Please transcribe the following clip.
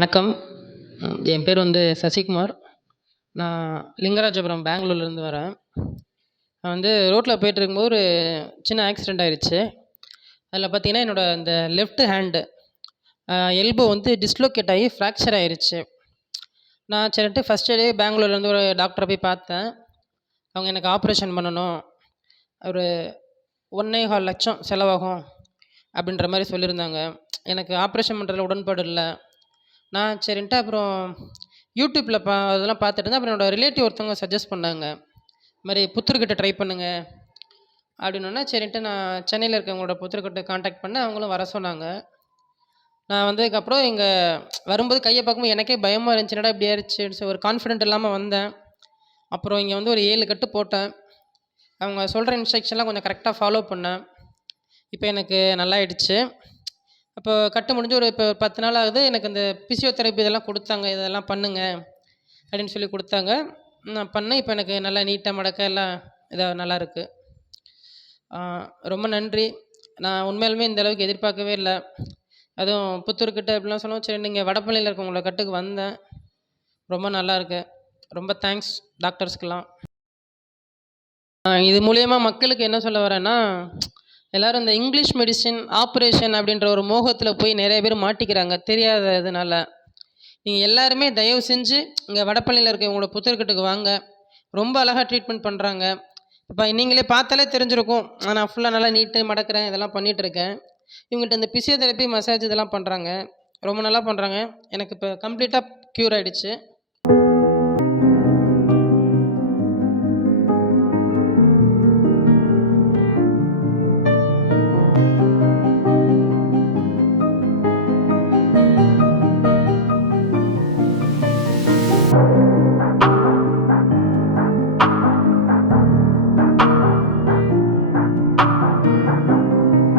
வணக்கம். என் பேர் சசிகுமார். நான் லிங்கராஜபுரம் பெங்களூர்லேருந்து வரேன். நான் ரோட்ல போயிட்டுருக்கும்போது ஒரு சின்ன ஆக்சிடென்ட் ஆயிருச்சு. அதில பார்த்தீங்கன்னா, என்னோட இந்த லெஃப்ட் ஹேண்டு எல்போ டிஸ்லோகேட் ஆகி ஃப்ராக்சர் ஆயிருச்சு. நான் சரின்ட்டு ஃபர்ஸ்ட் டே பெங்களூர்லேருந்து ஒரு டாக்டர போய் பார்த்தேன். அவங்க எனக்கு ஆப்ரேஷன் பண்ணணும். ஒரு 1,25,00,000 செலவாகும் அப்படின்ற மாரி சொல்லியிருந்தாங்க. எனக்கு ஆப்ரேஷன் பண்ணுறதுல உடன்பாடு இல்ல. நான் சரின்ட்டு அப்புறம் யூடியூப்பில் அதெல்லாம் பார்த்துட்டு இருந்தேன். அப்புறம் என்னோட ரிலேட்டிவ் ஒருத்தவங்க சஜெஸ்ட் பண்ணாங்க. இது மாரி புத்தூர்கிட்ட ட்ரை பண்ணுங்க அப்படின்னோன்னே, சரின்ட்டு நான் சென்னையில இருக்கவங்களோட புத்தூர்கிட்ட கான்டாக்ட் பண்ணேன். அவங்களும் வர சொன்னாங்க. நான் வந்ததுக்கப்புறம் இங்கே வரும்போது கையை பார்க்கும்போது எனக்கே பயமாக இருந்துச்சு. என்னடா இப்படி ஆயிடுச்சு, ஒரு கான்ஃபிடென்ட் இல்லாமல் வந்தேன். அப்புறம் இங்கே ஒரு 7 கட்டு போட்டேன். அவங்க சொல்கிற இன்ஸ்ட்ரக்ஷன்லாம் கொஞ்சம் கரெக்டாக ஃபாலோ பண்ணேன். இப்போ எனக்கு நல்லாயிடுச்சு. அப்போ கட்டு முடிஞ்சு இப்போ 10 நாள் ஆகுது. எனக்கு இந்த பிசியோதெரப்பி இதெல்லாம் கொடுத்தாங்க. இதெல்லாம் பண்ணுங்க அப்படின்னு சொல்லி கொடுத்தாங்க. நான் பண்ணேன். இப்போ எனக்கு நல்லா நீட்டாக மடக்க எல்லாம் நல்லாயிருக்கு. ரொம்ப நன்றி. நான் உண்மையாலுமே இந்த அளவுக்கு எதிர்பார்க்கவே இல்லை. அதுவும் புத்தூர்கிட்ட அப்படிலாம் சொன்னோம். சரி, நீங்கள் வடபழனியில் இருக்கவங்களோட கட்டுக்கு வந்தேன். ரொம்ப நல்லாயிருக்கு. ரொம்ப தேங்க்ஸ் டாக்டர்ஸ்க்கெலாம். இது மூலியமா மக்களுக்கு என்ன சொல்ல வரேன்னா, எல்லாரும் இந்த இங்கிலீஷ் மெடிசின், ஆப்ரேஷன் அப்படின்ற ஒரு மோகத்தில் போய் நிறைய பேர் மாட்டிக்கிறாங்க தெரியாததுனால. நீங்கள் எல்லாருமே தயவு செஞ்சு இங்கே வடபழனியில் இருக்கவங்களோட புத்தூர்கிட்டக்கு வாங்க. ரொம்ப அழகாக ட்ரீட்மெண்ட் பண்ணுறாங்க. இப்போ நீங்களே பார்த்தாலே தெரிஞ்சிருக்கும். நான் ஃபுல்லாக நல்லா நீட்டு மடக்கிறேன், இதெல்லாம் பண்ணிகிட்ருக்கேன். இவங்ககிட்ட இந்த பிசியோதெரப்பி, மசாஜ் இதெல்லாம் பண்ணுறாங்க. ரொம்ப நல்லா பண்ணுறாங்க. எனக்கு இப்போ கம்ப்ளீட்டாக க்யூர் ஆகிடுச்சு.